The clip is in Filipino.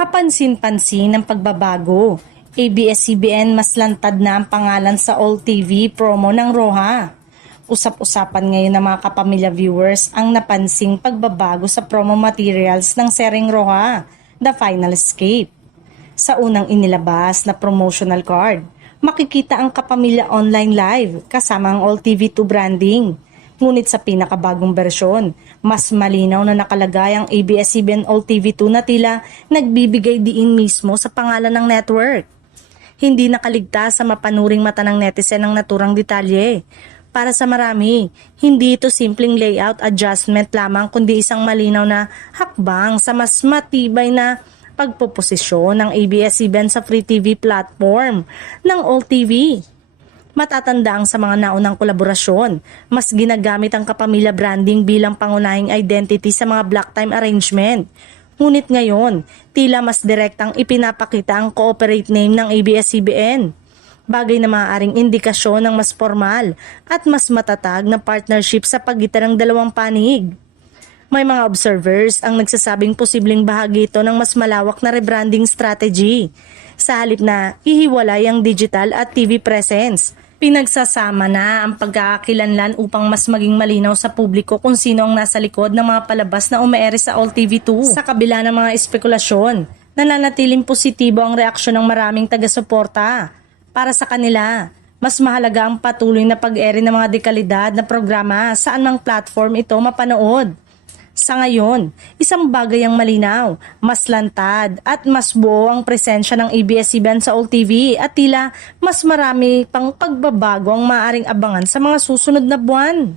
Kapansin-pansin ng pagbabago. ABS-CBN mas lantad na ang pangalan sa All TV promo ng Roja. Usap-usapan ngayon ng mga kapamilya viewers ang napansing pagbabago sa promo materials ng Sering Roja, The Final Escape. Sa unang inilabas na promotional card, makikita ang kapamilya online live kasama ang All TV2 branding. Ngunit sa pinakabagong bersyon, mas malinaw na nakalagay ang ABS-CBN All TV2 na tila nagbibigay diin mismo sa pangalan ng network. Hindi nakaligtas sa mapanuring mata ng netizen ang naturang detalye. Para sa marami, hindi ito simpleng layout adjustment lamang kundi isang malinaw na hakbang sa mas matibay na pagpoposisyon ng ABS-CBN sa free TV platform ng All TV. Matatandang sa mga naunang kolaborasyon, mas ginagamit ang kapamilya branding bilang pangunahing identity sa mga block time arrangement. Ngunit ngayon, tila mas direktang ipinapakita ang cooperate name ng ABS-CBN. Bagay na maaaring indikasyon ng mas formal at mas matatag na partnership sa pagitan ng dalawang panig. May mga observers ang nagsasabing posibleng bahagi ito ng mas malawak na rebranding strategy. Sa halip na ihiwalay ang digital at TV presence, pinagsasama na ang pagkakakilanlan upang mas maging malinaw sa publiko kung sino ang nasa likod ng mga palabas na umeere sa All TV2. Sa kabila ng mga espekulasyon, nananatiling positibo ang reaksyon ng maraming taga-suporta. Para sa kanila, mas mahalaga ang patuloy na pag-ere ng mga dekalidad na programa saan mang platform ito mapanood. Sa ngayon, isang bagay ang malinaw, mas lantad at mas buo ang presensya ng ABS-CBN sa All TV at tila mas marami pang pagbabago ang maaaring abangan sa mga susunod na buwan.